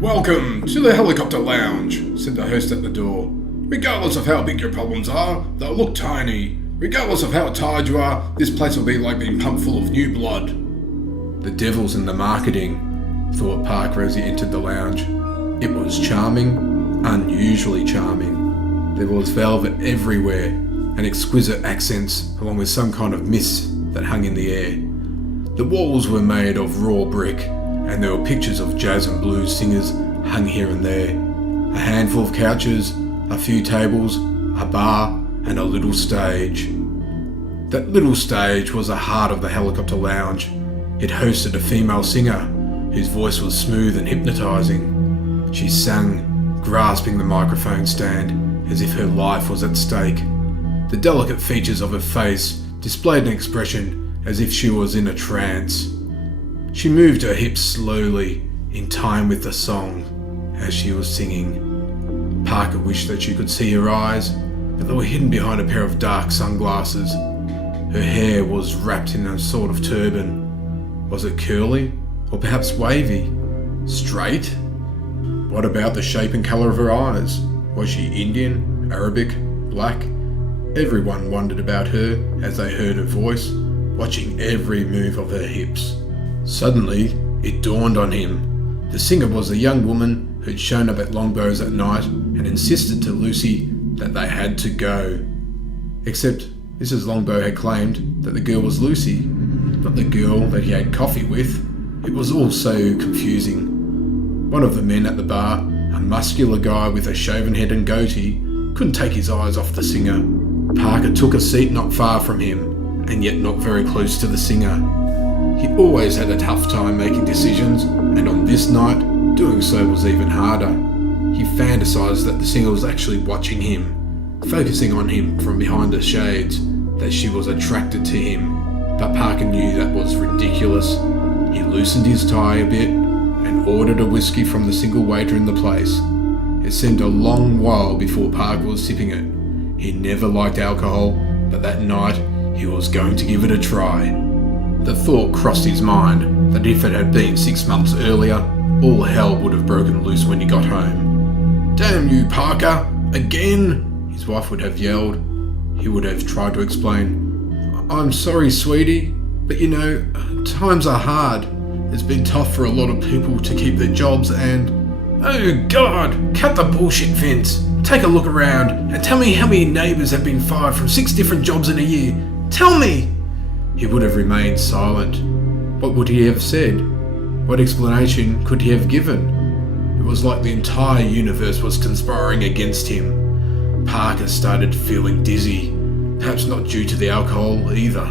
Welcome to the helicopter lounge, said the host at the door. Regardless of how big your problems are, they'll look tiny. Regardless of how tired you are, this place will be like being pumped full of new blood. The devil's in the marketing, thought Parker as he entered the lounge. It was charming, unusually charming. There was velvet everywhere, and exquisite accents along with some kind of mist that hung in the air. The walls were made of raw brick, and there were pictures of jazz and blues singers hung here and there. A handful of couches, a few tables, a bar, and a little stage. That little stage was the heart of the helicopter lounge. It hosted a female singer whose voice was smooth and hypnotising. She sang, grasping the microphone stand as if her life was at stake. The delicate features of her face displayed an expression as if she was in a trance. She moved her hips slowly, in time with the song, as she was singing. Parker wished that she could see her eyes, but they were hidden behind a pair of dark sunglasses. Her hair was wrapped in a sort of turban. Was it curly, or perhaps wavy? Straight? What about the shape and colour of her eyes? Was she Indian, Arabic, black? Everyone wondered about her as they heard her voice, watching every move of her hips. Suddenly, it dawned on him. The singer was a young woman who'd shown up at Longbow's at night and insisted to Lucy that they had to go. Except Mrs. Longbow had claimed that the girl was Lucy, not the girl that he had coffee with. It was all so confusing. One of the men at the bar, a muscular guy with a shaven head and goatee, couldn't take his eyes off the singer. Parker took a seat not far from him, and yet not very close to the singer. He always had a tough time making decisions, and on this night, doing so was even harder. He fantasized that the singer was actually watching him, focusing on him from behind the shades, that she was attracted to him. But Parker knew that was ridiculous. He loosened his tie a bit and ordered a whiskey from the single waiter in the place. It seemed a long while before Parker was sipping it. He never liked alcohol, but that night he was going to give it a try. The thought crossed his mind that if it had been 6 months earlier, all hell would have broken loose when he got home. "Damn you, Parker! Again!" his wife would have yelled. He would have tried to explain. "I'm sorry, sweetie, but you know, times are hard. It's been tough for a lot of people to keep their jobs and..." "Oh God, cut the bullshit, Vince. Take a look around and tell me how many neighbours have been fired from 6 different jobs in a year. Tell me!" He would have remained silent. What would he have said? What explanation could he have given? It was like the entire universe was conspiring against him. Parker started feeling dizzy, perhaps not due to the alcohol either.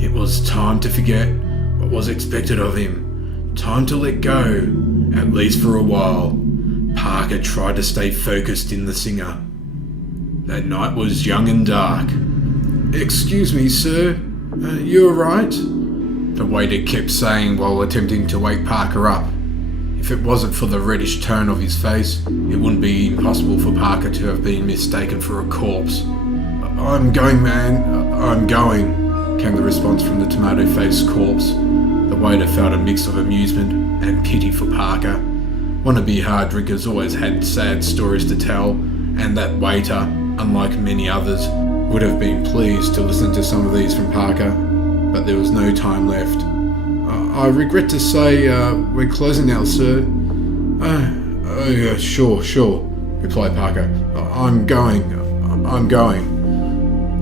It was time to forget what was expected of him. Time to let go, at least for a while. Parker tried to stay focused in the singer. That night was young and dark. "Excuse me, sir. You alright?" the waiter kept saying while attempting to wake Parker up. If it wasn't for the reddish tone of his face, it wouldn't be impossible for Parker to have been mistaken for a corpse. "I'm going, man. I'm going," came the response from the tomato-faced corpse. The waiter felt a mix of amusement and pity for Parker. Wannabe hard drinkers always had sad stories to tell, and that waiter, unlike many others, would have been pleased to listen to some of these from Parker, but there was no time left. "I regret to say, we're closing now, sir." Yeah, sure, replied Parker. I'm going.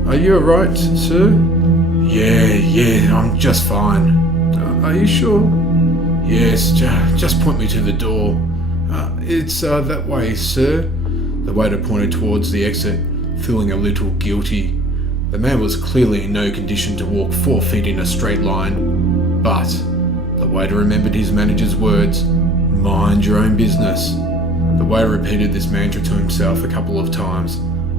"Are you alright, sir?" Yeah, I'm just fine." "Are you sure?" "Yes, just point me to the door." It's that way, sir." The waiter pointed towards the exit, feeling a little guilty. The man was clearly in no condition to walk 4 feet in a straight line. But the waiter remembered his manager's words, "Mind your own business." The waiter repeated this mantra to himself a couple of times,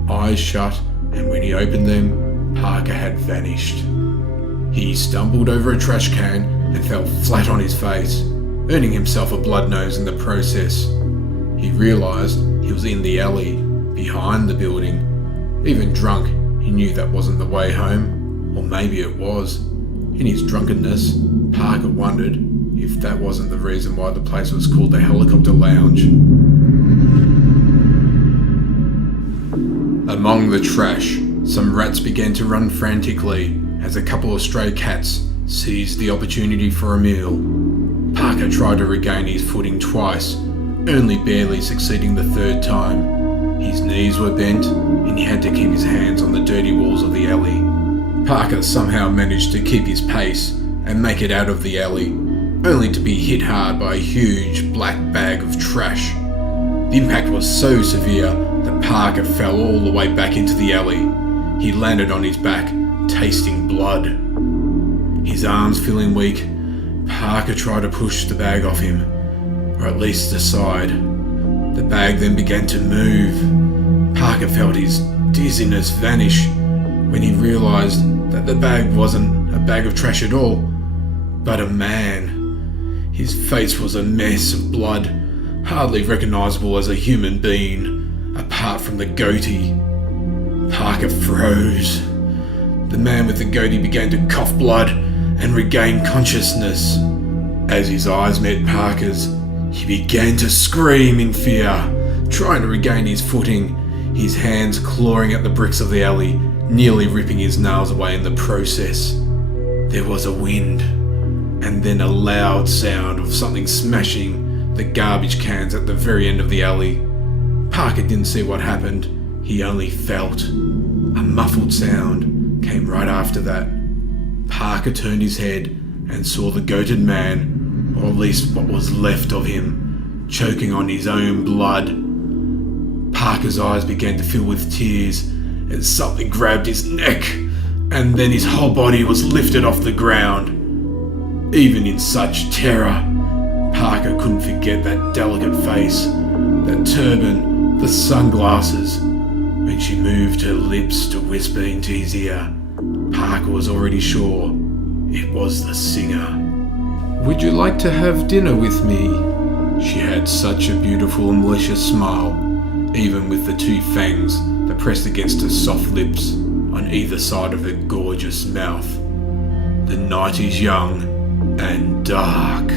eyes shut, and when he opened them, Parker had vanished. He stumbled over a trash can and fell flat on his face, earning himself a blood nose in the process. He realised he was in the alley, behind the building. Even drunk, he knew that wasn't the way home. Or maybe it was. In his drunkenness, Parker wondered if that wasn't the reason why the place was called the Helicopter Lounge. Among the trash, some rats began to run frantically as a couple of stray cats seized the opportunity for a meal. Parker tried to regain his footing twice, only barely succeeding the third time. His knees were bent and he had to keep his hands on the dirty walls of the alley. Parker somehow managed to keep his pace and make it out of the alley, only to be hit hard by a huge black bag of trash. The impact was so severe that Parker fell all the way back into the alley. He landed on his back, tasting blood. His arms feeling weak, Parker tried to push the bag off him, or at least aside. The bag then began to move. Parker felt his dizziness vanish when he realised that the bag wasn't a bag of trash at all, but a man. His face was a mess of blood, hardly recognisable as a human being, apart from the goatee. Parker froze. The man with the goatee began to cough blood and regain consciousness. As his eyes met Parker's, he began to scream in fear, trying to regain his footing, his hands clawing at the bricks of the alley, nearly ripping his nails away in the process. There was a wind, and then a loud sound of something smashing the garbage cans at the very end of the alley. Parker didn't see what happened, he only felt. A muffled sound came right after that. Parker turned his head and saw the goated man, or at least what was left of him, choking on his own blood. Parker's eyes began to fill with tears as something grabbed his neck, and then his whole body was lifted off the ground. Even in such terror, Parker couldn't forget that delicate face, that turban, the sunglasses. When she moved her lips to whisper into his ear, Parker was already sure it was the singer. "Would you like to have dinner with me?" She had such a beautiful and malicious smile, even with the two fangs that pressed against her soft lips on either side of her gorgeous mouth. The night is young and dark.